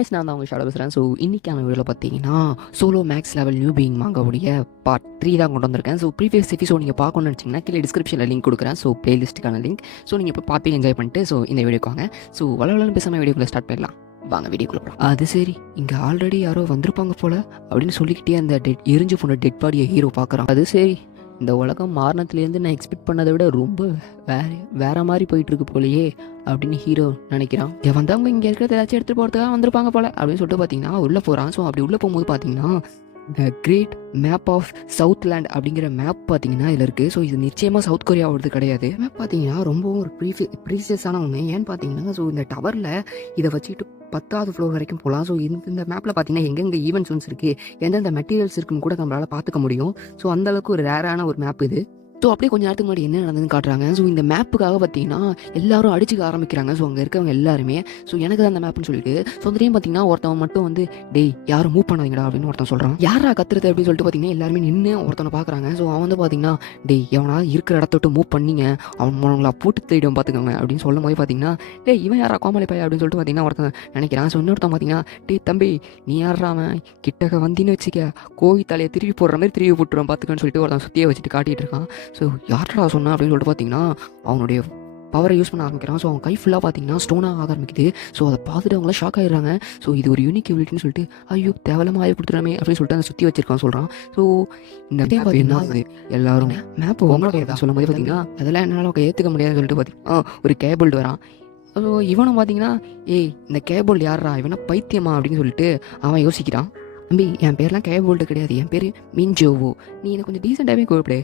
Guys நான் தான் அவங்க ஷாடோ பேசுகிறேன். ஸோ இன்றைக்கான வீடியோவில் பார்த்தீங்கன்னா solo max level newbie மாங்கவுடைய பார்ட் 3 தான் கொண்டு வந்திருக்கேன். ஸோ ப்ரீவியஸ் எபிசோட் நீங்கள் பார்க்கணும்னு நினச்சிங்கன்னா கீழே டிஸ்கிரிப்ஷனில் லிங்க் கொடுக்குறேன். So பிளேலிஸ்ட்டுக்கான link. ஸோ நீங்கள் இப்போ பார்த்து என்ஜாய் பண்ணிட்டு ஸோ இந்த வீடியோக்கு வாங்க. ஸோ வளவலன்னு பேசாமல் வீடியோக்குள்ளே ஸ்டார்ட் பண்ணலாம். வாங்க வீடியோக்குள்ள போகலாம். அது சரி, இங்கே ஆல்ரெடி யாரோ வந்திருப்பாங்க போல அப்படின்னு சொல்லிக்கிட்டே அந்த எரிஞ்சு போன டெட் பாடியை ஹீரோ பார்க்குறான். அது சரி, இந்த உலகம் மாறினத்துலேருந்து நான் எக்ஸ்பெக்ட் பண்ணதை விட ரொம்ப வேற மாதிரி போயிட்டுருக்கு போலையே அப்படின்னு ஹீரோ நினைக்கிறான். வந்தவங்க இங்கே இருக்கிறத ஏதாச்சும் எடுத்துகிட்டு போகிறதுக்காக வந்திருப்பாங்க போல அப்படின்னு சொல்லிட்டு பார்த்தீங்கன்னா உள்ளே போகிறான். ஸோ அப்படி உள்ளே போகும்போது பார்த்தீங்கன்னா the great map of south land அப்படிங்கிற மேப் பார்த்தீங்கன்னா இதில் இருக்குது. ஸோ இது நிச்சயமாக சவுத் கொரியாவோடது கிடையாது. மேப் பார்த்தீங்கன்னா ரொம்பவும் ஒரு ப்ரீசியஸான ஒன்று. ஏன்னு பார்த்தீங்கன்னா ஸோ இந்த டவரில் இதை வச்சுக்கிட்டு 10வது ஃப்ளோர் வரைக்கும் போகலாம். ஸோ இந்த மேப்பில் பார்த்தீங்கன்னா எங்கெங்கே ஈவெண்ட்ஸ் இருக்குது, எந்தெந்த மெட்டீரியல்ஸ் இருக்குன்னு கூட நம்மளால் பார்த்துக்க முடியும். ஸோ அந்தளவுக்கு ஒரு ரேரான ஒரு மேப் இது. ஸோ அப்படியே கொஞ்சம் நேரத்துக்கு முன்னாடி என்ன நடந்ததுன்னு காட்டுறாங்க. ஸோ இந்த மேப்புக்காக பார்த்தீங்கன்னா எல்லாரும் அடிச்சுக்க ஆரம்பிக்கிறாங்க. ஸோ அங்கே இருக்கவங்க எல்லாருமே ஸோ எனக்கு தான் அந்த மேப்னு சொல்லிட்டு ஸோ அந்த டைம் பார்த்தீங்கன்னா ஒருத்தவன் மட்டும் வந்து டேய் யாரும் மூவ் பண்ணாதீங்கடா அப்படின்னு ஒருத்தன் சொல்கிறான். யாரா கத்துறது அப்படின்னு சொல்லிட்டு பார்த்தீங்கன்னா எல்லாருமே நின்று ஒருத்தனை பார்க்குறாங்க. ஸோ அவன் வந்து பார்த்தீங்கன்னா டேய் எவனா இருக்கிற இடத்த விட்டு மூவ் பண்ணிங்க அவங்களா போட்டு தேடிடும் பார்த்துக்கோங்க அப்படின்னு சொல்லும் போது பார்த்தீங்கன்னா டேய் இவன் யாரா கோமலை பையா அப்படின்னு சொல்லிட்டு பார்த்தீங்கன்னா ஒருத்தன் நினைக்கிறான். ஸோ இன்னொருத்தன் பார்த்தீங்கன்னா டேய் தம்பி நீ யாராவன் கிட்டக்க வந்தின்னு வச்சுக்க கோழி தலையை திருப்பி போடுற மாதிரி திருப்பி போட்டுருவான் பார்த்துக்கன்னு சொல்லிட்டு ஒருத்தன் சுற்றியை வச்சுட்டு காட்டிகிட்டு இருக்கான். ஸோ யார்டா சொன்னா அப்படின்னு சொல்லிட்டு பார்த்தீங்கன்னா அவனுடைய பவரை யூஸ் பண்ண ஆரம்பிக்கிறான். ஸோ அவன் கை ஃபுல்லாக பார்த்தீங்கன்னா ஸ்டோனாக ஆக ஆரம்பிக்குது. ஸோ அதை பார்த்துட்டு அவங்களாம் ஷாக் ஆகிடுறாங்க. ஸோ இது ஒரு யூனிக் எபிலிட்டின்னு சொல்லிட்டு ஐயோ தேவலமாக ஆகி கொடுத்துறாமே அப்படின்னு சொல்லிட்டு அதை சுற்றி வச்சிருக்கான் சொல்கிறான். ஸோ இந்த பார்த்தீங்கன்னா எல்லாரும் மேப் உங்களோட சொல்லும் போது பார்த்தீங்கன்னா அதெல்லாம் என்னால் ஏற்றுக்க முடியாதுன்னு சொல்லிட்டு பார்த்தீங்கன்னா ஒரு கேபிள் வரான். ஸோ இவனும் பார்த்தீங்கன்னா ஏய் இந்த கேபிள் யாரா இவனா பைத்தியமா அப்படின்னு சொல்லிட்டு அவன் யோசிக்கிறான். தம்பி என் பேர்லாம் கேபிள்டு கிடையாது, என் பேர் மின்ஜோவோ, நீ எனக்கு கொஞ்சம் டீசெண்டாகவே கூப்பிடு,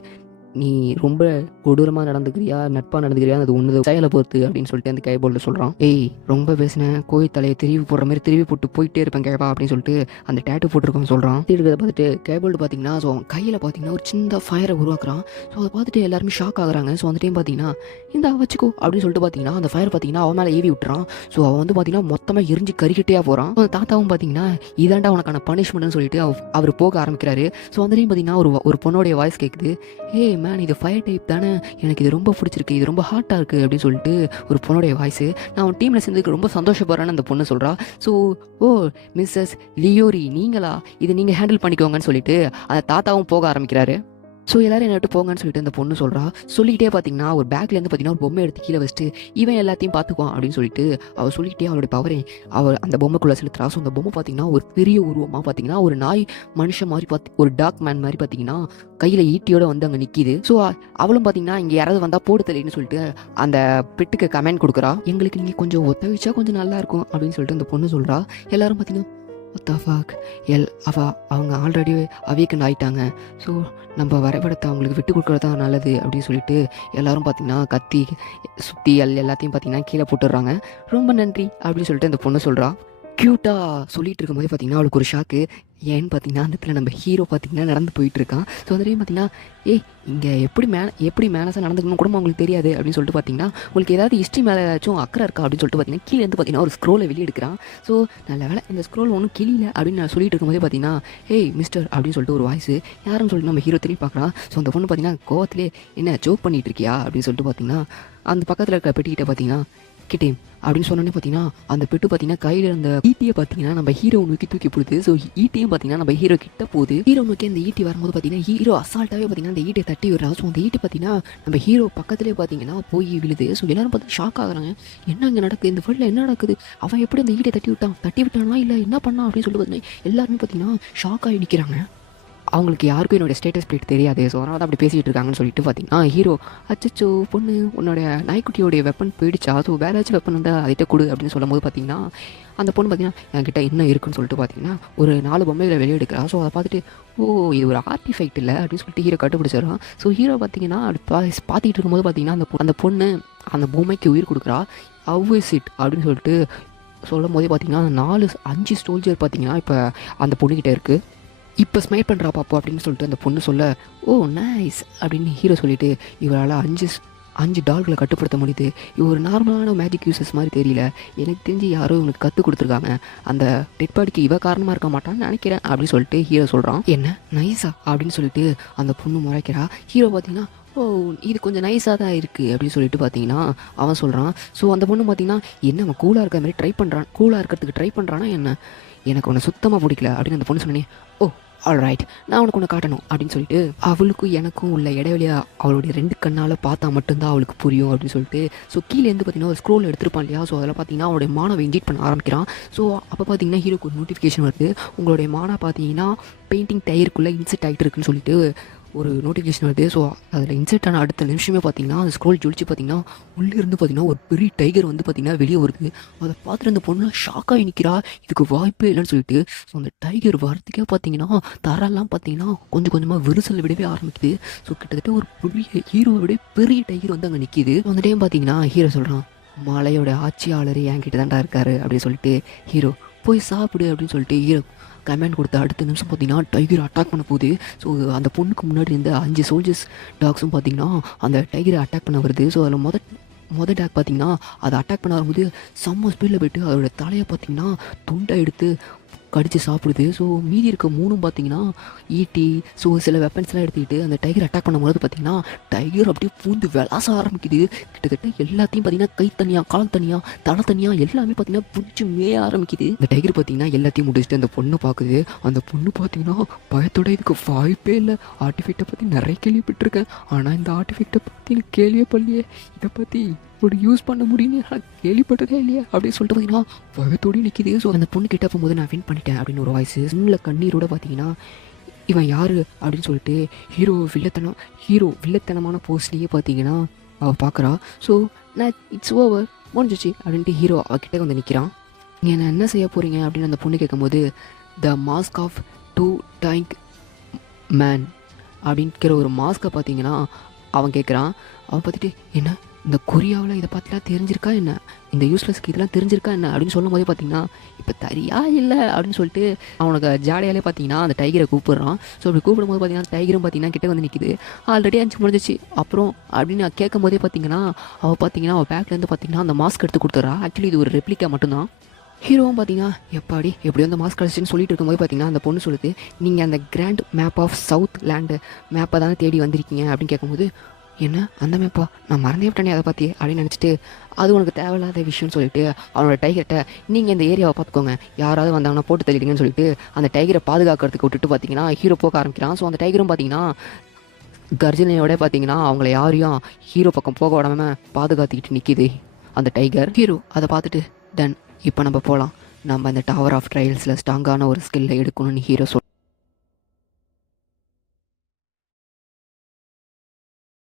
நீ ரொம்ப கொடூரமாக நடந்துக்கிறியா நட்பாக நடந்துக்கிறியா அது ஒன்று செயலை பொறுத்து அப்படின்னு சொல்லிட்டு அந்த கேபோல்டு சொல்கிறான். ஏய் ரொம்ப பேசினேன் கோயில் தலையை திருவி போடுற மாதிரி திருவி போட்டு போயிட்டே இருப்பேன் கேபா அப்படின்னு சொல்லிட்டு அந்த டேட்டு போட்டிருக்கான்னு சொல்கிறான். இருக்கிறத பார்த்துட்டு கேபோல்டு பார்த்தீங்கன்னா ஸோ அவன் கையில் பார்த்தீங்கன்னா ஒரு சின்ன ஃபயரை உருவாக்குறான். ஸோ அதை பார்த்துட்டு எல்லாருமே ஷாக் ஆகுறாங்க. ஸோ அந்த டைம் பார்த்தீங்கன்னா இந்த வச்சுக்கோ அப்படின்னு சொல்லிட்டு பார்த்தீங்கன்னா அந்த ஃபயர் பார்த்தீங்கன்னா அவன் மேலே ஏவி விட்டுறான். ஸோ அவன் வந்து பார்த்தீங்கன்னா மொத்தமாக எரிஞ்சு கறிக்கிட்டே போகிறான். அந்த தாத்தாவும் பார்த்தீங்கன்னா இதாண்டா உனக்கான பனிஷ்மெண்ட்னு சொல்லிட்டு அவர் போக ஆரம்பிக்கிறாரு. ஸோ அந்த டைம் பார்த்தீங்கன்னா ஒரு பொண்ணோடைய வாய்ஸ் கேட்குது. ஏ மேன் இது ஃபயர் டைப் தானே, எனக்கு இது ரொம்ப பிடிச்சிருக்கு, இது ரொம்ப ஹாட்டாக இருக்குது அப்படின்னு சொல்லிட்டு ஒரு பொண்ணுடைய வாய்ஸு. நான் அவன் டீமில் சேர்ந்துக்கு ரொம்ப சந்தோஷப்படுறேன்னு அந்த பொண்ணு சொல்கிறா. ஸோ ஓ மிஸ்ஸஸ் லியோரி நீங்களா, இது நீங்கள் ஹேண்டில் பண்ணிக்கோங்கன்னு சொல்லிட்டு அந்த தாத்தாவும் போக ஆரம்பிக்கிறாரு. ஸோ எல்லோரும் என்ன விட்டு போங்கன்னு சொல்லிட்டு அந்த பொண்ணு சொல்கிறா. சொல்லிக்கிட்டே பார்த்தீங்கன்னா ஒரு பேக்லேருந்து பார்த்தீங்கன்னா ஒரு பொம்மை எடுத்து கீழே வச்சுட்டு இவன் எல்லாத்தையும் பார்த்துக்குவான் அப்படின்னு சொல்லிட்டு அவள் சொல்லிக்கிட்டே அவளுடைய பவரை அவள் அந்த பொம்மைக்குள்ளே செலுத்துறா. ஸோ அந்த பொம்மை பார்த்தீங்கன்னா ஒரு பெரிய உருவமாக பார்த்தீங்கன்னா ஒரு நாய் மனுஷன் மாதிரி ஒரு டாக் மேன் மாதிரி பார்த்தீங்கன்னா கையில் ஈட்டியோடு வந்து அங்கே நிற்கிது. ஸோ அவளும் பார்த்தீங்கன்னா இங்கே யாராவது வந்தால் போட்டு தள்ளின்னு சொல்லிட்டு அந்த பெட்டுக்கு கமெண்ட் கொடுக்குறா. எங்களுக்கு நீங்கள் கொஞ்சம் ஒத்துழைச்சா கொஞ்சம் நல்லாயிருக்கும் அப்படின்னு சொல்லிட்டு அந்த பொண்ணு சொல்கிறா. எல்லோரும் பார்த்தீங்கன்னா அவங்க ஆல்ரெடி அவேக்கன் ஆகிட்டாங்க. ஸோ நம்ம வரைபடத்தை அவங்களுக்கு விட்டு கொடுக்குறது தான் நல்லது அப்படின்னு சொல்லிட்டு எல்லாரும் பார்த்தீங்கன்னா கத்தி சுத்தி எல்லாத்தையும் பார்த்தீங்கன்னா கீழே போட்டுடுறாங்க. ரொம்ப நன்றி அப்படின்னு சொல்லிட்டு அந்த பொண்ணு சொல்கிறா. க்யூட்டாக சொல்லிட்டு இருக்கும்போது பார்த்தீங்கன்னா அவளுக்கு ஒரு ஷாக்கு. ஏன்னு பார்த்தீங்கன்னா அந்த இடத்துல நம்ம ஹீரோ பார்த்தீங்கன்னா நடந்து போயிட்டுருக்கான். ஸோ அந்த டைம் பார்த்தீங்கன்னா இங்கே எப்படி மேனஸாக நடந்துக்கணும் கூட உங்களுக்கு தெரியாது அப்படின்னு சொல்லிட்டு பார்த்தீங்கன்னா உங்களுக்கு ஏதாவது ஹிஸ்ட்ரி மேலே ஏதாச்சும் அக்கறை இருக்கா அப்படின்னு சொல்லிட்டு பார்த்தீங்கன்னா கீழே வந்து பார்த்தீங்கன்னா ஒரு ஸ்க்ரோலை வெளியே எடுக்கிறான். ஸோ நல்ல வேலை இந்த ஸ்க்ரோல் ஒன்றும் கிளியில அப்படின்னு நான் சொல்லிட்டு இருக்கும்போதே பார்த்தீங்கன்னா ஏய் மிஸ்டர் அப்படின்னு சொல்லிட்டு ஒரு வாய்ஸ் யாருன்னு சொல்லிட்டு நம்ம ஹீரோ திரும்பி பார்க்குறான். ஸோ அந்த பொண்ணு பார்த்தீங்கன்னா கோவத்திலே என்ன ஜோக் பண்ணிட்டு இருக்கியா அப்படின்னு சொல்லிட்டு பார்த்தீங்கன்னா அந்த பக்கத்தில் இருக்க பெட்டிக்கிட்ட பார்த்தீங்கன்னா கிட்டே அப்படின்னு சொன்னோன்னே பார்த்தீங்கன்னா அந்த பெட்டு பார்த்தீங்கன்னா கையில் இருந்த ஈட்டியை பார்த்தீங்கன்னா நம்ம ஹீரோ நோக்கி தூக்கி போடுது. ஸோ ஈட்டியும் பார்த்தீங்கன்னா நம்ம ஹீரோ கிட்ட போகுது. ஹீரோ நோக்கி அந்த ஈட்டி வரும்போது பார்த்தீங்கன்னா ஹீரோ அசால்ட்டாகவே பார்த்தீங்கன்னா அந்த ஈட்டியை தட்டி விடுறா. ஸோ அந்த ஈட்டி பார்த்தீங்கன்னா நம்ம ஹீரோ பக்கத்துலேயே பார்த்தீங்கன்னா போய் விழுது. ஸோ எல்லாரும் பார்த்து ஷாக் ஆகுறாங்க. என்ன இங்கே நடக்குது, இந்த ஃபீல்டில் என்ன நடக்குது, அவன் எப்படி அந்த ஈட்டியை தட்டி விட்டானா இல்லை என்ன பண்ணான் அப்படின்னு சொல்லிட்டு பார்த்தீங்கன்னா எல்லாருமே பார்த்தீங்கன்னா ஷாக் ஆகி நிற்கிறாங்க. அவங்களுக்கு யாருக்கும் என்னோடய ஸ்டேட்டஸ் பிளேட் தெரியாது. ஸோ அதனால் தான் அப்படி பேசிகிட்டு இருக்காங்கன்னு சொல்லிட்டு பார்த்தீங்கன்னா ஹீரோ அச்சோ பொண்ணு உன்னோட நாய்க்குட்டியோடைய வெப்பன் போயிடுச்சா, ஸோ வேறு ஏதாச்சும் வெப்பன் வந்து அதிட்ட கொடு அப்படின்னு சொல்லும் போது பார்த்தீங்கன்னா அந்த பொண்ணு பார்த்தீங்கன்னா என்கிட்ட என்ன இருக்குன்னு சொல்லிட்டு பார்த்தீங்கன்னா ஒரு 4 பொம்மைகளை வெளியே எடுக்கிறா. ஸோ அதை பார்த்துட்டு ஓ இது ஒரு ஆர்டிஃபைட் இல்லை அப்படின்னு சொல்லிட்டு ஹீரோ கண்டுபிடிச்சிடறான். ஸோ ஹீரோ பார்த்தீங்கன்னா அப்படி பார்த்துட்டு இருக்கும்போது பார்த்தீங்கன்னா அந்த பொண்ணு அந்த பொம்மைக்கு உயிர் கொடுக்குறா. ஹவ் இஸ் இட் அப்படின்னு சொல்லிட்டு சொல்லும் போதே பார்த்தீங்கன்னா 4-5 சோல்ஜர் பார்த்தீங்கன்னா இப்போ அந்த பொண்ணுக்கிட்ட இருக்குது. இப்போ ஸ்மைல் பண்ணுறா பாப்போ அப்படின்னு சொல்லிட்டு அந்த பொண்ணு சொல்ல ஓ நைஸ் அப்படின்னு ஹீரோ சொல்லிவிட்டு இவரால் 5 டால்களை கட்டுப்படுத்த முடியுது. இவ ஒரு நார்மலான மேஜிக் யூசஸ் மாதிரி தெரியல, எனக்கு தெரிஞ்சு யாரோ இவனுக்கு கற்றுக் கொடுத்துருக்காங்க, அந்த டெட் பாடிக்கு இவ காரணமாக இருக்க மாட்டான்னு நினைக்கிறேன் அப்படின்னு சொல்லிட்டு ஹீரோ சொல்கிறான். என்ன நைஸா அப்படின்னு சொல்லிட்டு அந்த பொண்ணு முறைக்கிறா. ஹீரோ பார்த்தீங்கன்னா ஓ! இது கொஞ்சம் நைஸா தான் இருக்குது அப்படின்னு சொல்லிட்டு பார்த்தீங்கன்னா, அவன் சொல்றான். ஸோ அந்த பொண்ணு பார்த்தீங்கன்னா, என்ன அவன் கூலா இருக்கிற மாரி ட்ரை பண்ணுறான், கூலா இருக்கிறதுக்கு ட்ரை பண்ணுறானா என்ன? எனக்கு உன்ன சுத்தமா புடிக்கல அப்படின்னு அந்த பொண்ணு சொன்னோனே, ஓ! ஆல்ரைட். நான் உனக்கு ஒண்ணு காட்டணும் அப்படின்னு சொல்லிட்டு, அவளுக்கும் எனக்கும் உள்ள இடைவெளிய அவளுடைய 2 கண்ணால பார்த்தா மட்டும் தான் அவளுக்கு புரியும் அப்படின்னு சொல்லிட்டு, ஸோ கீழேருந்து பார்த்தீங்கன்னா ஒரு ஸ்க்ரோல் எடுத்திருப்பான் இல்லையா? ஸோ அதில பார்த்தீங்கன்னா அவனுடைய மானாவ இன்ஜெக்ட் பண்ண ஆரம்பிக்கிறான். ஸோ அப்போ பார்த்தீங்கன்னா ஹீரோக்கு ஒரு நோட்டிஃபிகேஷன் வருது. உங்களுடைய மானா பார்த்தீங்கன்னா பெயிண்டிங் டயருக்குள்ள இன்செர்ட் ஆயிட்டு இருக்குன்னு சொல்லிட்டு ஒரு நோட்டிஃபிகேஷன் வருது. ஸோ அதில் இன்செர்ட் ஆன அடுத்த நிமிஷமே பார்த்தீங்கன்னா, அந்த ஸ்க்ரோல் ஜொலிச்சு பார்த்தீங்கன்னா, உள்ளே இருந்து பார்த்தீங்கன்னா, ஒரு பெரிய டைகர் வந்து பார்த்தீங்கன்னா வெளியே வருது. அதை பார்த்துட்டு அந்த பொண்ணு ஷாக் ஆகி நிற்கிறா. இதுக்கு வாய்ப்பே இல்லைன்னு சொல்லிட்டு. ஸோ அந்த டைகர் வரத்துக்கே பார்த்தீங்கன்னா, தரெல்லாம் பார்த்தீங்கன்னா கொஞ்சம் கொஞ்சமாக விரிசல் விடவே ஆரம்பிக்குது. ஸோ கிட்டத்தட்ட ஒரு பெரிய ஹீரோவை விட பெரிய டைகர் வந்து அங்கே நிற்கிது. அந்த டைம் பார்த்தீங்கன்னா ஹீரோ சொல்கிறான், மலையோட ஆட்சியாளர் என்கிட்ட தான்டா இருக்காரு அப்படின்னு சொல்லிட்டு ஹீரோ போய் சாப்பிடு அப்படின்னு சொல்லிட்டு ஹீரோ கமெண்ட் கொடுத்த அடுத்த நிமிஷம் பார்த்தீங்கன்னா டைகர் அட்டாக் பண்ண போகுது. ஸோ அந்த பொண்ணுக்கு முன்னாடி இருந்த 5 சோல்ஜர்ஸ் டாக்ஸும் பார்த்தீங்கன்னா அந்த டைகரை அட்டாக் பண்ண வருது. ஸோ அதில் மொதல் டாக் பார்த்தீங்கன்னா அதை அட்டாக் பண்ண வரும்போது செம்ம ஸ்பீடில் போய்ட்டு அதோட தலையை பார்த்தீங்கன்னா துண்டை எடுத்து கடிச்சு சாப்பிடுது. ஸோ மீதி இருக்க 3ம் பார்த்தீங்கன்னா ஈட்டி ஸோ சில வெப்பன்ஸ்லாம் எடுத்துக்கிட்டு அந்த டைகர் அட்டாக் பண்ணும்போது பார்த்தீங்கன்னா டைகர் அப்படியே பூந்து விளாச ஆரம்பிக்குது. கிட்டத்தட்ட எல்லாத்தையும் பார்த்தீங்கன்னா கை தனியாக கால் தனியாக தலை தனியாக எல்லாமே பார்த்தீங்கன்னா பிடிச்சி மேய ஆரம்பிக்குது. இந்த டைகர் பார்த்தீங்கன்னா எல்லாத்தையும் முடிச்சுட்டு அந்த பொண்ணை பார்க்குது. அந்த பொண்ணு பார்த்தீங்கன்னா பயத்தோட இதுக்கு வாய்ப்பே இல்லை. ஆர்டிஃபெக்டை பற்றி நிறைய கேள்விப்பட்டிருக்கேன், ஆனால் இந்த ஆர்டிஃபெக்டை பற்றி எனக்கு கேள்வியே பண்ணலையே, இதை பற்றி இப்படி யூஸ் பண்ண முடியும்னு நான் கேள்விப்பட்டதே இல்லையா அப்படின்னு சொல்லிட்டு பார்த்தீங்கன்னா பயத்தோடு நிற்கிது. ஸோ அந்த பொண்ணு கிட்ட போகும்போது நான் வின் பண்ணிட்டேன் அப்படின்னு ஒரு வாய்ஸ் சின்ன கண்ணீரோட பார்த்தீங்கன்னா இவன் யார் அப்படின்னு சொல்லிட்டு ஹீரோ வில்லத்தனமான போஸ்ட்லேயே பார்த்தீங்கன்னா அவள் பார்க்குறா. ஸோ நான் இட்ஸ் ஓவர் முடிஞ்சிச்சு அப்படின்ட்டு ஹீரோ அவகிட்ட வந்து நிற்கிறான். நீங்கள் என்ன என்ன செய்ய போகிறீங்க அப்படின்னு அந்த பொண்ணு கேட்கும்போது த மாஸ்க் ஆஃப் 2 டைங்க் மேன் அப்படின்கிற ஒரு மாஸ்க்கை பார்த்தீங்கன்னா அவன் கேட்குறான். அவன் பார்த்துட்டு என்ன இந்த கொரியாவில் இதை பார்த்துலாம் தெரிஞ்சிருக்கா என்ன, இந்த யூஸ்லெஸ்க்கு இதெல்லாம் தெரிஞ்சிருக்கா என்ன அப்படின்னு சொல்லும் போதே பார்த்தீங்கன்னா இப்போ தரியா இல்லை அப்படின்னு சொல்லிட்டு அவனுக்கு ஜாடையாலே பார்த்தீங்கன்னா அந்த டைகரை கூப்பிடுறான். ஸோ அப்படி கூப்பிடும்போது பார்த்தீங்கன்னா டைகரும் பார்த்தீங்கன்னா கிட்டே வந்து நிற்கிது. ஆல்ரெடி 5 முடிஞ்சிச்சு அப்புறம் அப்படின்னு நான் கேட்கும் போதே பார்த்தீங்கன்னா அவள் பேக்லேருந்து பார்த்தீங்கன்னா அந்த மாஸ்க் எடுத்து கொடுத்துட்றா. ஆக்சுவலி இது ஒரு ரெப்ளிகா மட்டும்தான். ஹீரோவும் பார்த்தீங்கன்னா எப்படியோ அந்த மாஸ்க் கிடச்சின்னு சொல்லிட்டு இருக்கும்போது பார்த்தீங்கன்னா அந்த பொண்ணு சொல்லுது, நீங்கள் அந்த grand map of south land மேப்பை தானே தேடி வந்திருக்கீங்க அப்படின்னு கேட்கும்போது, என்ன அந்த மேப்பா, நான் மறந்தே விட்டேனே அதை பற்றி அப்படின்னு நினச்சிட்டு அது உனக்கு தேவையில்லாத விஷயம்னு சொல்லிட்டு அவனோட டைகர்கிட்ட நீங்கள் இந்த ஏரியாவை பார்த்துக்கோங்க, யாராவது வந்தாங்கன்னா போட்டு தள்ளிடுங்கன்னு சொல்லிட்டு அந்த டைகரை பாதுகாக்கிறதுக்கு விட்டுட்டு பார்த்தீங்கன்னா ஹீரோ போக ஆரம்பிக்கிறான். ஸோ அந்த டைகரும் பார்த்தீங்கன்னா கர்ஜனையோட பார்த்தீங்கன்னா அவங்கள யாரையும் ஹீரோ பக்கம் போக விடாமல் பாதுகாத்துக்கிட்டு நிற்கிது அந்த டைகர். ஹீரோ அதை பார்த்துட்டு தென் இப்போ நம்ம போகலாம், நம்ம இந்த டவர் ஆஃப் ட்ரையல்ஸில் ஸ்ட்ராங்கான ஒரு ஸ்கில்லை எடுக்கணும்னு ஹீரோ